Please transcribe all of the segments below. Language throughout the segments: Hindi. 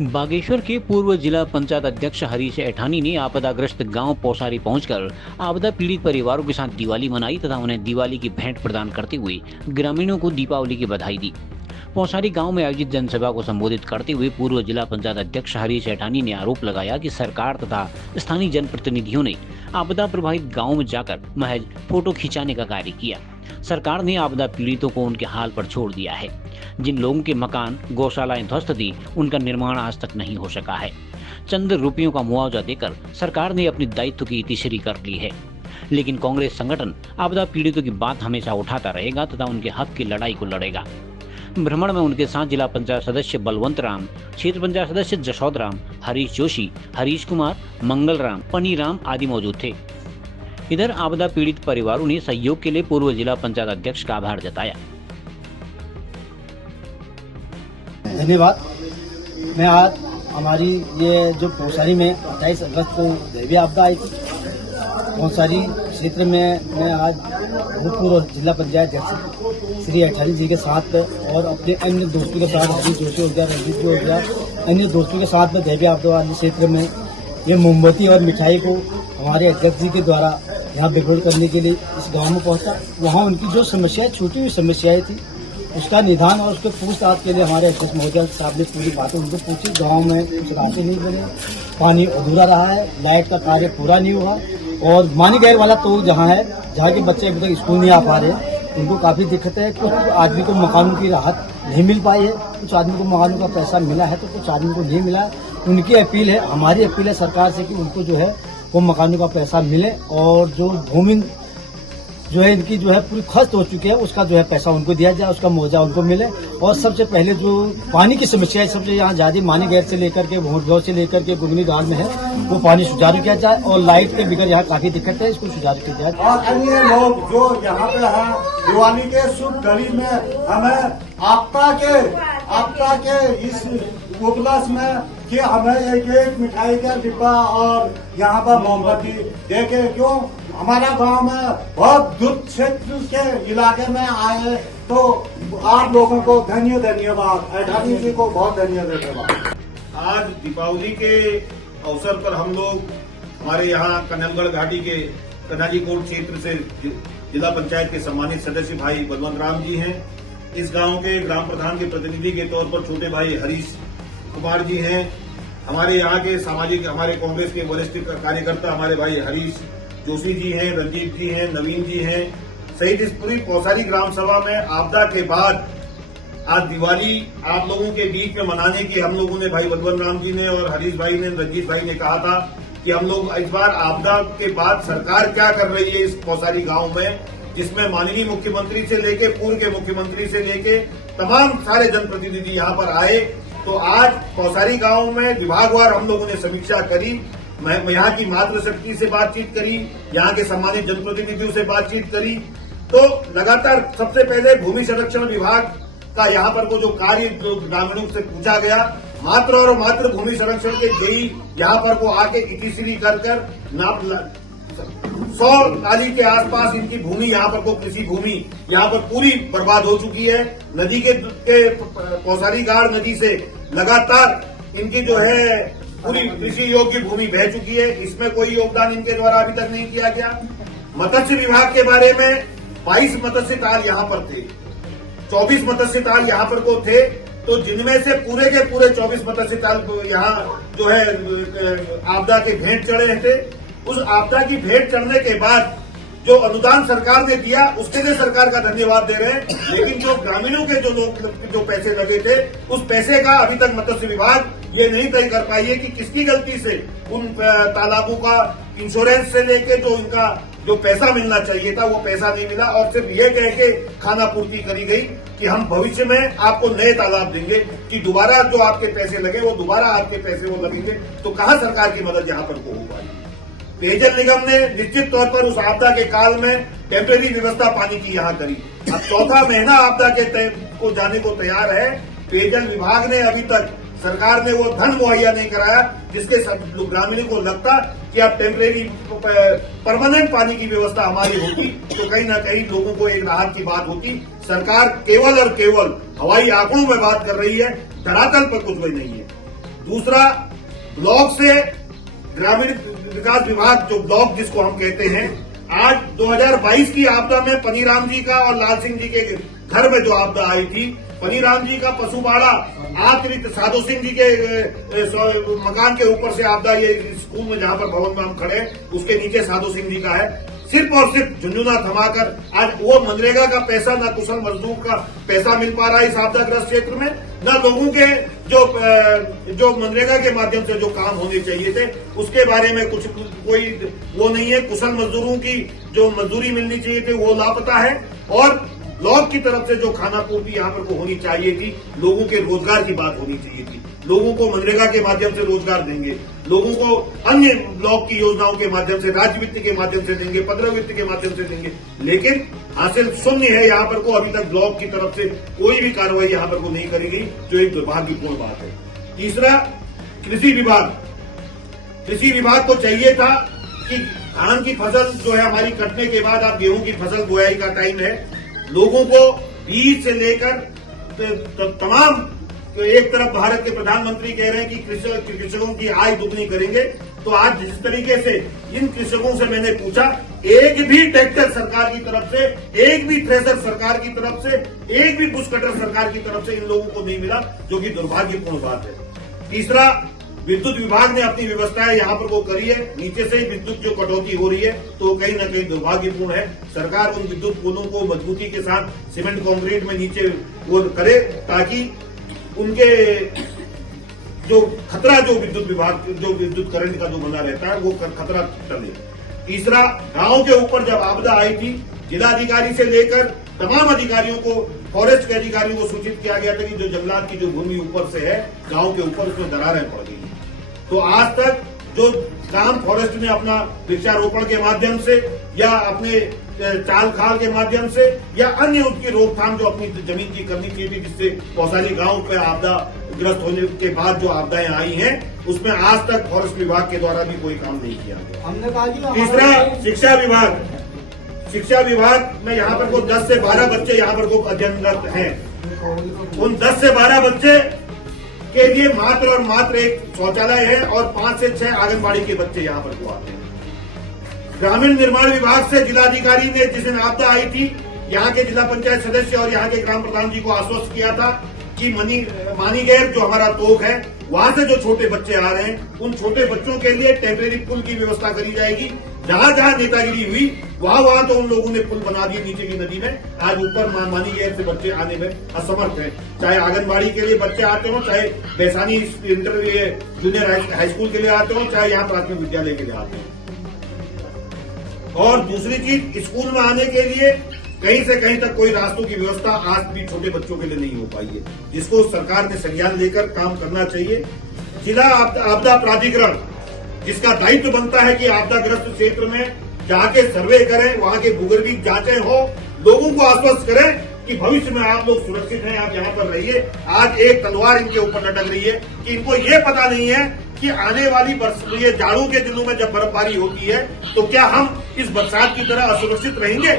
बागेश्वर के पूर्व जिला पंचायत अध्यक्ष हरीश ऐठानी ने आपदाग्रस्त गांव पौसारी पहुंचकर आपदा पीड़ित परिवारों के साथ दिवाली मनाई तथा उन्हें दिवाली की भेंट प्रदान करते हुए ग्रामीणों को दीपावली की बधाई दी। पौसारी गांव में आयोजित जनसभा को संबोधित करते हुए पूर्व जिला पंचायत अध्यक्ष हरीश ऐठानी ने आरोप लगाया कि सरकार तथा स्थानीय जनप्रतिनिधियों ने आपदा प्रभावित गाँव में जाकर महज फोटो खिंचाने का कार्य किया। सरकार ने आपदा पीड़ितों को उनके हाल पर छोड़ दिया है। जिन लोगों के मकान गौशालाएं ध्वस्त थी उनका निर्माण आज तक नहीं हो सका है। चंद रुपयों का मुआवजा देकर सरकार ने अपनी दायित्व की इतिश्री कर ली है, लेकिन कांग्रेस संगठन आपदा पीड़ितों की बात हमेशा उठाता रहेगा तथा उनके हक की लड़ाई को लड़ेगा। भ्रमण में उनके साथ जिला पंचायत सदस्य बलवंत राम, क्षेत्र पंचायत सदस्य जशोद राम, हरीश जोशी, हरीश कुमार, मंगल राम, पनी राम आदि मौजूद थे। इधर आपदा पीड़ित परिवारों ने सहयोग के लिए पूर्व जिला पंचायत अध्यक्ष का आभार जताया। धन्यवाद। मैं आज हमारी ये जो पौसारी में 28 अगस्त को दैवीय आपदा आई थी, पौसारी क्षेत्र में मैं आज भूतपूर्व जिला पंचायत अध्यक्ष श्री ऐठानी जी के साथ और अपने अन्य दोस्तों के साथ, हरीश जोशी हो गया, रंजीत जी हो गया, अन्य दोस्तों के साथ में दैवीय आपदा वाले क्षेत्र में ये मोमबत्ती और मिठाई को हमारे अध्यक्ष जी के द्वारा यहाँ विरोध करने के लिए इस गांव में पहुंचा। वहाँ उनकी जो समस्याएं, छोटी हुई समस्याएं थी, उसका निदान और उसके पूछताछ के लिए हमारे अध्यक्ष महोदय साहब ने पूरी बातें उनको पूछी। गांव में कुछ रास्ते नहीं बने, पानी अधूरा रहा है, लाइट का कार्य पूरा नहीं हुआ और मानी गैर वाला तो जहाँ है, जहाँ के बच्चे अभी तक स्कूल नहीं आ पा रहे, उनको काफ़ी दिक्कत है। कुछ आदमी को मकानों की राहत नहीं मिल पाई है, कुछ आदमी को मकानों का पैसा मिला है तो कुछ आदमी को नहीं मिला। उनकी अपील है, हमारी अपील है सरकार से कि उनको जो है वो मकानों का पैसा मिले और जो भूमि जो है इनकी जो है पूरी खर्च हो चुकी है उसका जो है पैसा उनको दिया जाए, उसका मुआवजा उनको मिले। और सबसे पहले जो पानी की समस्या है, सबसे यहाँ ज्यादा मानी गैर से लेकर के भोटगांव से लेकर के गुगनी गांव में है, वो पानी सुचारू किया जाए और लाइट के बिगड़ यहाँ काफी दिक्कत है, इसको सुचारू किया जाए। और अन्य लोग जो यहाँ पे हैं, दिवाली के शुभ घड़ी में हमें आपदा के इस उपलक्ष्य में कि हमें एक मिठाई का डिब्बा और यहाँ पर मोमबत्ती देके, क्यों हमारा गांव में बहुत दूर क्षेत्र के इलाके में आए, तो आप लोगों को धन्यवाद, ऐठानी जी को बहुत धन्यवाद। आज दीपावली के अवसर पर हम लोग हमारे यहाँ कन्यागढ़ घाटी के कनाजी कोट क्षेत्र से जिला पंचायत के सम्मानित सदस्य भाई बलवंत राम जी हैं। इस गांव के ग्राम प्रधान के प्रतिनिधि के तौर पर छोटे भाई हरीश कुमार जी हैं। हमारे यहाँ के सामाजिक, हमारे कांग्रेस के वरिष्ठ कार्यकर्ता हमारे भाई हरीश जोशी जी हैं, रंजीत जी हैं, नवीन जी हैं, सहित इस पूरी पौसारी ग्राम सभा में आपदा के बाद आज दिवाली आप लोगों के बीच में मनाने की हम लोगों ने, भाई बलवंत राम जी ने और हरीश भाई ने, रंजीत भाई ने कहा था कि हम लोग इस बार आपदा के बाद सरकार क्या कर रही है इस पौसारी गांव में, जिसमें माननीय मुख्यमंत्री से लेके पूर्व के मुख्यमंत्री से लेके तमाम सारे जनप्रतिनिधि यहाँ पर आए। तो आज पौसारी गांव में विभागवार हम लोगों ने समीक्षा करी, यहाँ की मातृशक्ति से बातचीत करी, यहाँ के सम्मानित जनप्रतिनिधियों से बातचीत करी। तो लगातार सबसे पहले भूमि संरक्षण विभाग का यहाँ पर वो जो कार्य जो ग्रामीणों से पूछा गया, मात्र और मात्र भूमि संरक्षण के जेई यहाँ पर को आके इतिश्री कर 100 नाली के आसपास इनकी भूमि यहाँ पर को कृषि भूमि यहाँ पर पूरी बर्बाद हो चुकी है। नदी के पौसारी गाड़ नदी से लगातार इनकी जो है पूरी कृषि योग्य भूमि बह चुकी है। इसमें कोई योगदान इनके द्वारा अभी तक नहीं किया गया। मत्स्य विभाग के बारे में 22 मत्स्य ताल यहाँ पर थे, 24 मत्स्य ताल यहाँ पर को थे, तो जिनमें से पूरे के पूरे 24 मत्स्य ताल यहाँ जो है आपदा के भेंट चढ़े थे। उस आपदा की भेंट चढ़ने के बाद जो अनुदान सरकार ने दिया उसके लिए सरकार का धन्यवाद दे रहे हैं, लेकिन जो ग्रामीणों के जो पैसे लगे थे उस पैसे का अभी तक मत्स्य विभाग ये नहीं तय कर पाई है कि किसकी गलती से उन तालाबों का इंश्योरेंस से लेके जो इनका जो पैसा मिलना चाहिए था वो पैसा नहीं मिला और सिर्फ ये कह के खाना पूर्ति करी गई कि हम भविष्य में आपको नए तालाब देंगे, कि दोबारा जो आपके पैसे लगे वो दोबारा आपके पैसे वो लगेंगे। तो कहाँ सरकार की मदद यहाँ पर को हो पाई। पेयजल निगम ने निश्चित तौर पर उस आपदा के काल में टेम्परेरी व्यवस्था पानी की यहाँ करी। अब चौथा महीना आपदा के को जाने को तैयार है, पेयजल विभाग ने अभी तक सरकार ने वो धन मुहैया नहीं कराया जिसके ग्रामीणों को लगता कि अब टेम्परेरी परमानेंट पानी की व्यवस्था हमारी होती तो कहीं ना कहीं लोगों को एक राहत की बात होती। सरकार केवल और केवल हवाई आंकड़ों में बात कर रही है, धरातल पर कुछ भी नहीं है। दूसरा, ब्लॉक से ग्रामीण विकास विभाग, जो ब्लॉक जिसको हम कहते हैं, आज 2022 की आपदा में पनीराम जी का और लाल सिंह जी के घर में जो आपदा आई थी, पनीराम जी का पशुबाड़ा, अतिरिक्त साधु सिंह जी के मकान के ऊपर से आपदा, ये स्कूल में जहां पर भवन में हम खड़े हैं उसके नीचे साधु सिंह जी का है, सिर्फ और सिर्फ झुंझुना थमाकर आज वो मनरेगा का पैसा, न कुशल मजदूर का पैसा मिल पा रहा है इस आपदाग्रस्त क्षेत्र में, न लोगों के जो मनरेगा के माध्यम से जो काम होने चाहिए थे उसके बारे में कुछ कोई वो नहीं है। कुशल मजदूरों की जो मजदूरी मिलनी चाहिए थी वो लापता है, और ब्लॉक की तरफ से जो खाना पूर्ति यहाँ पर को होनी चाहिए थी, लोगों के रोजगार की बात होनी चाहिए थी, लोगों को मनरेगा के माध्यम से रोजगार देंगे, लोगों को अन्य ब्लॉक की योजनाओं के माध्यम से, राज्य वित्त के माध्यम से देंगे, पत्र वित्त के माध्यम से देंगे, लेकिन हासिल शून्य है। यहाँ पर को अभी तक ब्लॉक की तरफ से कोई भी कार्रवाई यहाँ पर को नहीं करी गई, जो एक दुर्भाग्यपूर्ण बात है। तीसरा, कृषि विभाग। कृषि विभाग को चाहिए था कि धान की फसल जो है हमारी कटने के बाद अब गेहूं की फसल बुआई का टाइम है, लोगों को बीज से लेकर तमाम, तो एक तरफ भारत के प्रधानमंत्री कह रहे हैं कि कृषकों की आय दुगनी करेंगे, तो आज जिस तरीके से इन कृषकों से मैंने पूछा, एक भी ट्रैक्टर सरकार की तरफ से, एक भी थ्रेसर सरकार की तरफ से, एक भी बुश कटर सरकार की तरफ से इन लोगों को नहीं मिला, जो कि दुर्भाग्यपूर्ण बात है। तीसरा, विद्युत विभाग ने अपनी व्यवस्थाएं यहाँ पर वो करी है, नीचे से ही विद्युत जो कटौती हो रही है तो कहीं न कहीं दुर्भाग्यपूर्ण है। सरकार उन विद्युत पोलों को मजबूती के साथ सीमेंट कंक्रीट में नीचे वो करे, ताकि उनके जो खतरा, जो विद्युत विभाग, जो विद्युत करंट का जो बना रहता है, वो खतरा टले। तीसरा, गांव के ऊपर जब आपदा आई थी, जिलाधिकारी से लेकर तमाम अधिकारियों को, फॉरेस्ट के अधिकारियों को सूचित किया गया था कि जो जंगलात की जो भूमि ऊपर से है गांव के ऊपर, उसमें दरारें पड़ गई। तो आज तक जो काम फॉरेस्ट ने अपना वृक्षारोपण के माध्यम से या अपने चाल खाल के माध्यम से या अन्य उसकी रोकथाम जो अपनी जमीन की करनी चाहिए थी, जिससे कौसानी गांव पे आपदा ग्रस्त होने के बाद जो आपदाएं आई हैं, उसमें आज तक फॉरेस्ट विभाग के द्वारा भी कोई काम नहीं किया गया। हमने कहा कि तीसरा, शिक्षा विभाग। शिक्षा विभाग में यहाँ पर को 10 से 12 बच्चे यहाँ पर को अध्ययनरत हैं। उन 10 से 12 बच्चे के लिए मात्र और मात्र एक शौचालय है और 5 से 6 आंगनबाड़ी के बच्चे यहाँ पर को आते हैं। ग्रामीण निर्माण विभाग से जिलाधिकारी ने जिस दिन आपदा आई थी, यहाँ के जिला पंचायत सदस्य और यहाँ के ग्राम प्रधान जी को आश्वस्त किया था कि मानीगैर जो हमारा तोक है, वहां से जो छोटे बच्चे आ रहे हैं, उन छोटे बच्चों के लिए टेम्परेरी पुल की व्यवस्था करी जाएगी। जहां जहां नेतागिरी हुई वहां तो उन लोगों ने पुल बना दिए नीचे की नदी में। आज ऊपर मानीगैर से बच्चे आने में असमर्थ हैं, चाहे आंगनबाड़ी के लिए बच्चे आते हो, चाहे बैसानी जूनियर हाई स्कूल के लिए आते हो, चाहे यहाँ प्राथमिक विद्यालय के लिए आते हो। और दूसरी चीज, स्कूल में आने के लिए कहीं से कहीं तक कोई रास्तों की व्यवस्था आज भी छोटे बच्चों के लिए नहीं हो पाई है, जिसको सरकार ने संज्ञान लेकर काम करना चाहिए। जिला आपदा प्राधिकरण, जिसका दायित्व बनता है कि आपदाग्रस्त क्षेत्र में जाके सर्वे करें, वहां के भूगर्भिक जांचें हो, लोगों को आश्वस्त करें कि भविष्य में आप लोग सुरक्षित हैं, आप यहाँ पर रहिए। आज एक तलवार इनके ऊपर लटक रही है कि इनको ये पता नहीं है कि आने वाली ये जाड़ों के दिनों में जब बर्फबारी होती है तो क्या हम इस बरसात की तरह असुरक्षित रहेंगे।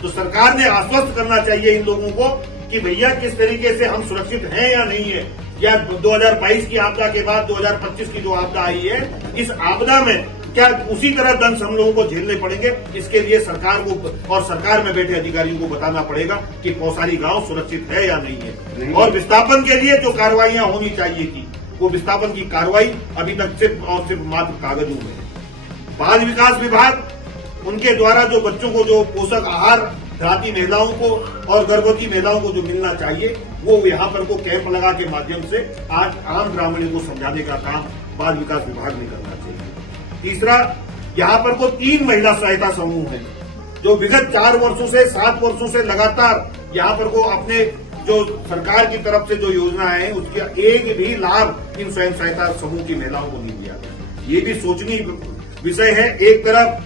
तो सरकार ने आश्वस्त करना चाहिए इन लोगों को कि भैया किस तरीके से हम सुरक्षित हैं या नहीं है, या 2022 की आपदा के बाद 2025 की जो आपदा आई है, इस आपदा में क्या उसी तरह दंश हम लोगों को झेलने पड़ेंगे। इसके लिए सरकार को और सरकार में बैठे अधिकारियों को बताना पड़ेगा कि कौसानी गांव सुरक्षित है या नहीं है। और विस्थापन के लिए जो कार्रवाइयां होनी चाहिए थी, वो विस्थापन की कार्रवाई अभी तक सिर्फ और सिर्फ मात्र कागजों में है। बाल विकास विभाग, उनके द्वारा जो बच्चों को जो पोषक आहार धाती महिलाओं को और गर्भवती महिलाओं को जो मिलना चाहिए, वो यहाँ पर को कैंप लगा के माध्यम से आज आम ग्रामीणों को समझाने का काम बाल विकास विभाग ने करना चाहिए। तीसरा, यहाँ पर को 3 महिला सहायता समूह है जो विगत 4 वर्षों से 7 वर्षों से लगातार यहाँ पर को अपने जो सरकार की तरफ से जो योजनाएं हैं उसका एक भी लाभ इन स्वयं सहायता समूह की महिलाओं को नहीं दिया गया। ये भी सोचनीय विषय है। एक तरफ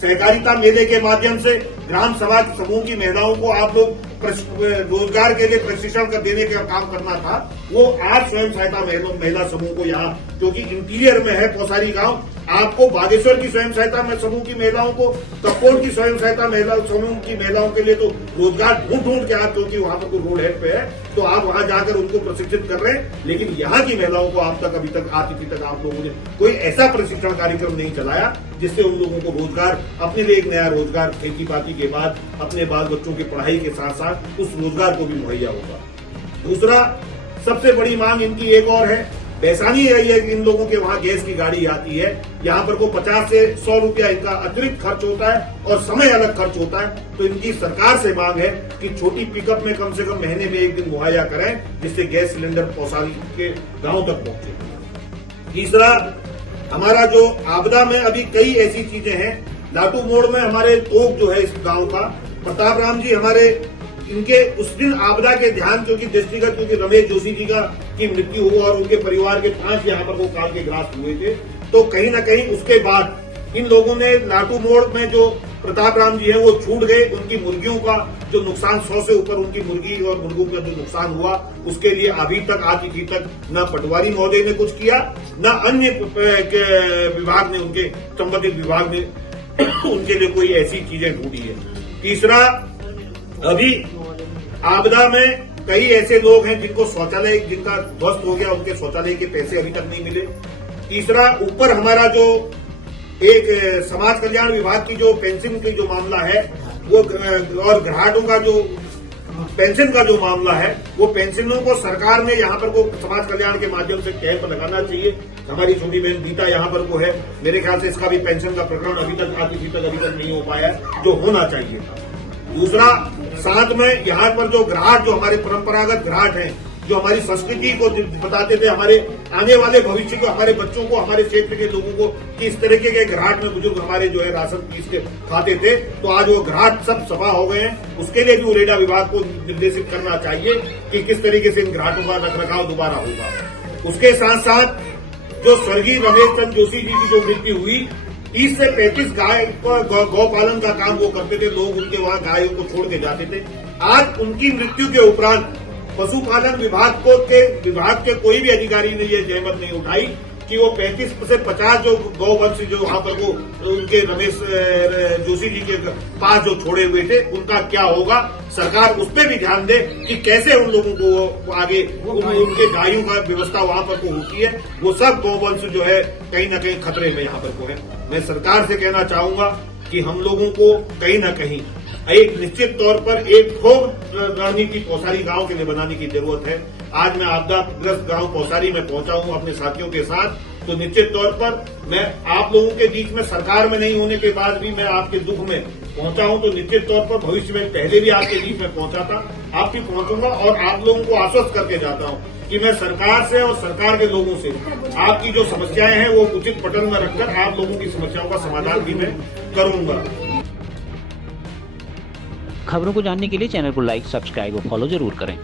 सहकारिता मेले के माध्यम से ग्राम सभा समूह की महिलाओं को आप लोग रोजगार के लिए प्रशिक्षण कर देने का काम करना था, वो आज स्वयं सहायता महिला समूह को यहाँ, क्योंकि इंटीरियर में है पौसारी गांव, आपको बागेश्वर की स्वयं सहायता समूह की महिलाओं को, कपकोट की स्वयं सहायता महिला समूह की महिलाओं के लिए तो रोजगार ढूंढ के आप, क्योंकि वहां पर कोई रोड हेड पे है, तो आप वहां जाकर उनको प्रशिक्षित कर रहे हैं। लेकिन यहाँ की महिलाओं को आप तक अभी तक आप लोगों ने कोई ऐसा प्रशिक्षण कार्यक्रम नहीं चलाया जिससे उन लोगों को रोजगार, अपने लिए एक नया रोजगार, खेती बाती के बाद अपने बाल बच्चों की पढ़ाई के साथ साथ उस रोजगार को भी मुहैया होगा। दूसरा सबसे बड़ी मांग इनकी एक और है, परेशानी यही है कि इन लोगों के वहां गैस की गाड़ी आती है, यहाँ पर को 50 से 100 रुपया इनका अतिरिक्त खर्च होता है और समय अलग खर्च होता है। तो इनकी सरकार से मांग है कि छोटी पिकअप में कम से कम महीने में एक दिन मुहैया करें, जिससे गैस सिलेंडर पौसारी के गांव तक पहुंचे। तीसरा, हमारा जो आपदा में अभी कई ऐसी चीजें हैं, लाटू मोड़ में हमारे तोप जो है इस गांव का, प्रताप राम जी हमारे, इनके उस दिन आपदा के ध्यान क्योंकि दृष्टिगत, क्योंकि रमेश जोशी जी की मृत्यु हुआ और उनके परिवार के 5 यहाँ पर वो काल के ग्रास हुए थे, तो कहीं न कहीं उसके बाद इन लोगों ने लाटू मोड़ में जो प्रताप राम जी है वो छूट गए, उनकी मुर्गियों का जो नुकसान 100 से ऊपर उनकी मुर्गी और मुर्गों का जो नुकसान हुआ, उसके लिए अभी तक आज की तक न पटवारी महोदय ने कुछ किया, न अन्य विभाग ने, उनके संबंधित विभाग ने उनके लिए कोई ऐसी चीजें ढूंढी है। तीसरा, अभी आपदा में कई ऐसे लोग हैं जिनको शौचालय, जिनका ध्वस्त हो गया, उनके शौचालय के पैसे अभी तक नहीं मिले। तीसरा, ऊपर हमारा जो एक समाज कल्याण विभाग की जो पेंशन की जो मामला है वो, और घराटों का जो पेंशन का जो मामला है, वो पेंशनों को सरकार ने यहाँ पर को समाज कल्याण के माध्यम से कैंप लगाना चाहिए। हमारी छोटी बहन गीता यहाँ पर को है, मेरे ख्याल से इसका भी पेंशन का प्रकरण अभी तक नहीं हो पाया, जो होना चाहिए था। दूसरा, साथ में यहाँ पर जो घराट, जो हमारे परंपरागत घराट हैं, जो हमारी संस्कृति को बताते थे, हमारे आने वाले भविष्य को, हमारे बच्चों को, हमारे क्षेत्र के लोगों को कि इस तरीके के घराट में बुजुर्ग हमारे जो है राशन पीस के खाते थे, तो आज वो घराट सब सफा हो गए हैं। उसके लिए भी उरेडा विभाग को निर्देशित करना चाहिए कि किस तरीके से इन घराटों का रखरखाव दोबारा होगा। उसके साथ साथ जो स्वर्गीय रमेश चंद्र जोशी जी की जो मृत्यु हुई, 30 से 35 गाय गौ पालन का काम वो करते थे, लोग उनके वहां गायों को छोड़ के जाते थे। आज उनकी मृत्यु के उपरांत पशुपालन विभाग के कोई भी अधिकारी ने ये जहमत नहीं उठाई कि वो 35 से 50 जो गौवंश जो वहां पर वो उनके रमेश जोशी जी के पास जो छोड़े हुए थे, उनका क्या होगा। सरकार उस पर भी ध्यान दे कि कैसे उन लोगों को आगे उनके गायों का व्यवस्था वहां पर को होती है। वो सब गौवंश जो है कहीं न कहीं खतरे में यहाँ पर को है। मैं सरकार से कहना चाहूंगा कि हम लोगों को कहीं न कहीं एक निश्चित तौर पर एक ठोस रणनीति पौसारी गांव के लिए बनाने की जरूरत है। आज मैं आपदाग्रस्त गांव पौसारी में पहुंचा हूं अपने साथियों के साथ, तो निश्चित तौर पर मैं आप लोगों के बीच में, सरकार में नहीं होने के बाद भी मैं आपके दुख में पहुंचा हूं, तो निश्चित तौर पर भविष्य में पहले भी आपके बीच में पहुंचा था, आप भी पहुंचूंगा और आप लोगों को आश्वस्त करके जाता हूं कि मैं सरकार से और सरकार के लोगों से आपकी जो समस्याएं हैं वो उचित पटल में रखकर आप लोगों की समस्याओं का समाधान भी मैं करूंगा। खबरों को जानने के लिए चैनल को लाइक, सब्सक्राइब और फॉलो जरूर करें।